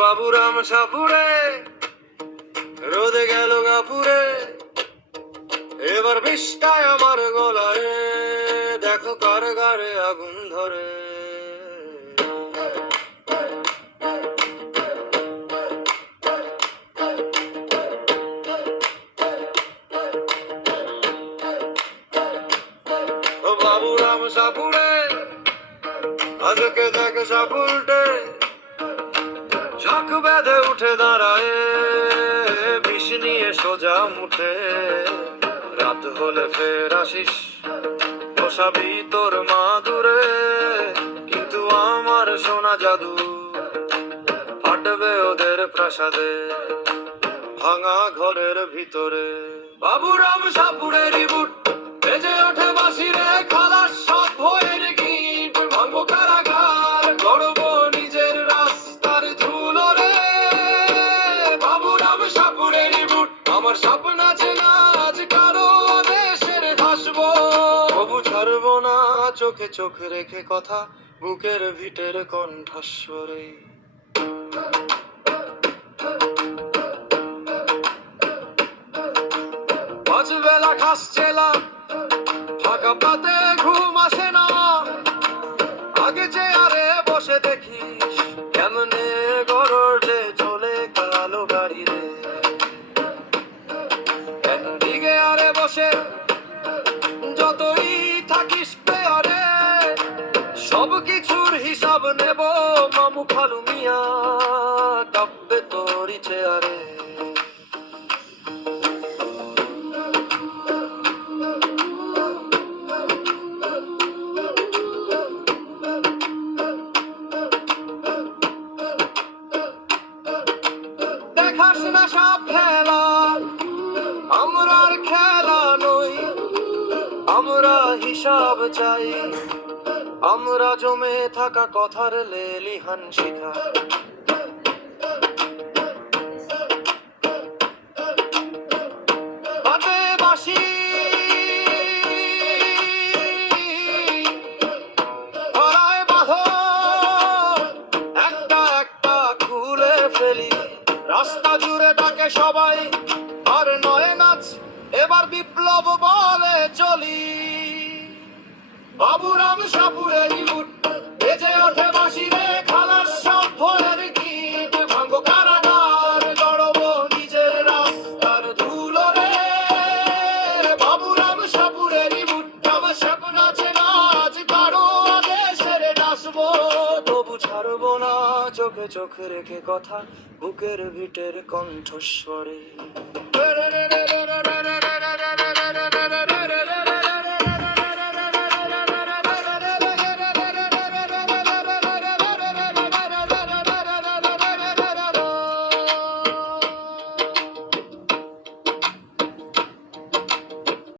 বাবুরাম সাপুরে রোদে গেল গাপুরে, এবার বিষটায় আমার গলায়, দেখো কার গারে আগুন ধরে। বাবুরাম সাপুরে আজকে দেখে সাপুলটে, ঝাঁক বেঁধে উঠে দাঁড়ায়, বিষ নিয়ে সোজা মুঠে। রাত হলে ফের আসিস, বসাবি তোর মা দূরে, কিন্তু আমার সোনা জাদু ফাটবে ওদের প্রাসাদে, ভাঙা ঘরের ভিতরে। বাবুরাম সাপুরেরই বুট বেজে ওঠে বাঁশিরে, খালাস সব ভয়ের গিট, ভাঙবো কারাগার, গড়বো নিজের রাস্তার ধুলো রে। বাবুরাম সাপুরেরই বুট, আমার স্বপ্ন আছে না আজ কারো দেশের ভাসবো, তবু ছাড়বো না চোখে চোখ রেখে কথা, বুকের ভিটের কণ্ঠস্বরে। পাঁচ বেলা খাস চেলা, ফাঁকা পাতে ঘুম আসে না, আগে চেয়ারে বসে দেখিস কেমনে গরজে চলে কালো গাড়ি রে। কেন দিকে আরে বসে যতই থাকিস পেয়ারে, সব কিছুর হিসাব নেব মামু খালু মিয়া, কাব্যে তোরই চেয়ারে। দেখাস না সব খেলা আমরা আর খেলা নই, আমরা হিসাব চাই, আমরা জমে থাকা কথার লেলিহান শিখা। বাজে বাঁশি ধরায় বাঁধন, একটা একটা খুলে ফেলি, রাস্তা জুড়ে ডাকে সবাই, আর নয় নাচ এবার বিপ্লব বলে চলি। বাবুরাম সাপুরেরই বুট বেজে ওঠে বাঁশিরে, খালাস সব ভয়ের গিট, ভাঙবো কারাগার, গড়বো নিজের রাস্তার ধুলো রে। বাবুরাম সাপুরেরই বুট, আমার স্বপ্ন আছে না আজ কারো দেশের ডাসবো, তবু ছাড়বো না চোখে চোখ রেখে কথা, বুকের ভিটের কণ্ঠস্বরে।